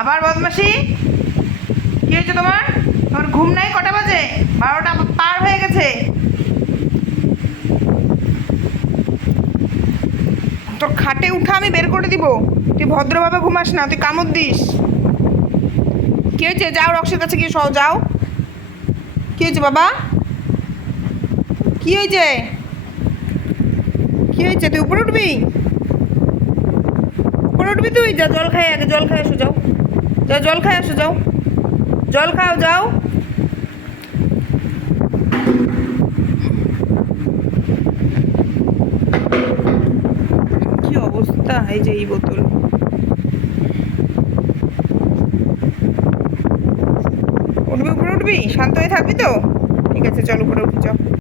আবার বদমাসি। কি হয়েছে তোমার? তোমার ঘুম নাই? কটা বাজে? 12টা পার হয়ে গেছে। তোর খাটে উঠা আমি বের করে দিব। তুই ভদ্রভাবে ঘুমাস না, তুই কামড় দিস। কি হয়েছে? যাও রক্সের কাছে গিয়ে সহ যাও। কি হয়েছে বাবা? কি হয়েছে? কি হয়েছে? তুই উপরে উঠবি? উপরে উঠবি তুই? যা জল খাই, আগে জল খাই আসো, যাও। যাও জল খাই আসো, যাও। জল খাও, যাও। কি অবস্থা! এই যে এই বোতল। উঠবি? উপরে উঠবি? শান্ত হয়ে থাকবি তো? ঠিক আছে, চল উপরে উঠে যাও।